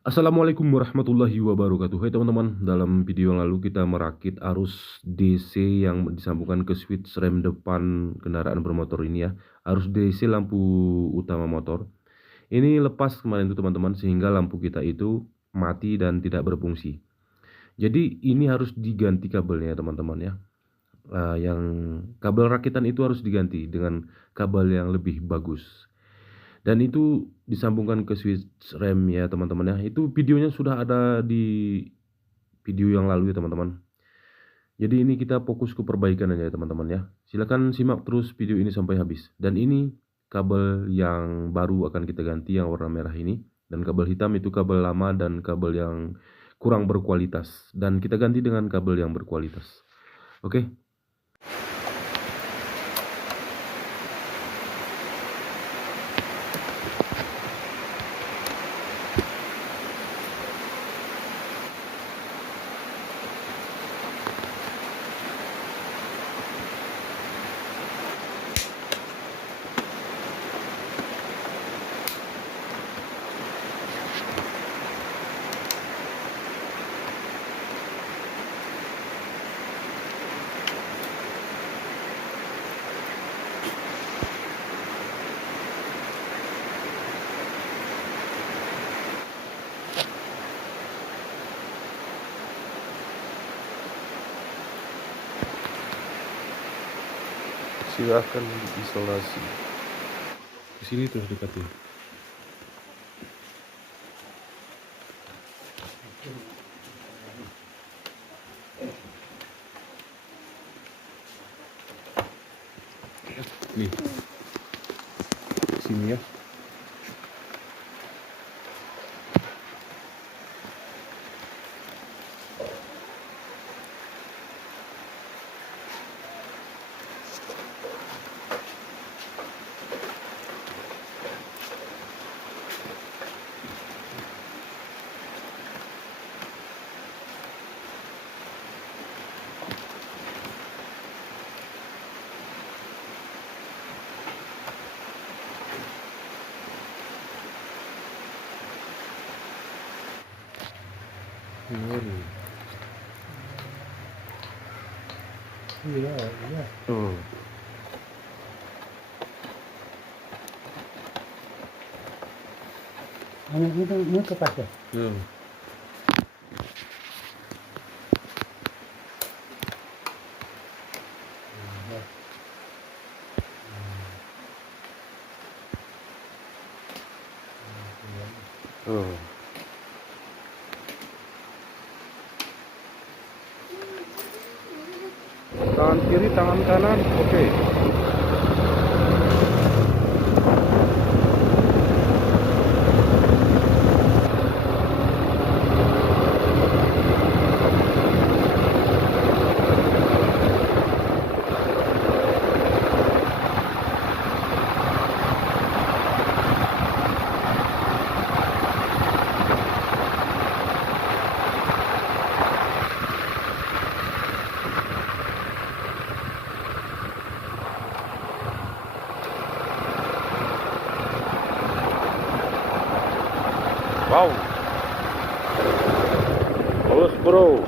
Assalamualaikum warahmatullahi wabarakatuh. Hai teman-teman, dalam video yang lalu kita merakit arus DC yang disambungkan ke switch rem depan kendaraan bermotor ini ya. Arus DC lampu utama motor. Ini lepas kemarin itu teman-teman, sehingga lampu kita itu mati dan tidak berfungsi. Jadi ini harus diganti kabelnya teman-teman ya. Yang kabel rakitan itu harus diganti dengan kabel yang lebih bagus. Dan itu disambungkan ke switch rem ya teman-teman ya. Itu videonya sudah ada di video yang lalu ya teman-teman. Jadi ini kita fokus ke perbaikan aja ya teman-teman ya. Silahkan simak terus video ini sampai habis. Dan ini kabel yang baru akan kita ganti yang warna merah ini. Dan kabel hitam itu kabel lama dan kabel yang kurang berkualitas. Dan kita ganti dengan kabel yang berkualitas. Oke. Silahkan diisolasi. Di sini tuh dekatnya. Nih, sini ya. Iya, iya. Oh. Anak itu mau ke pasar. Oh. Tangan kiri, tangan kanan, oke. Wow, bagus bro.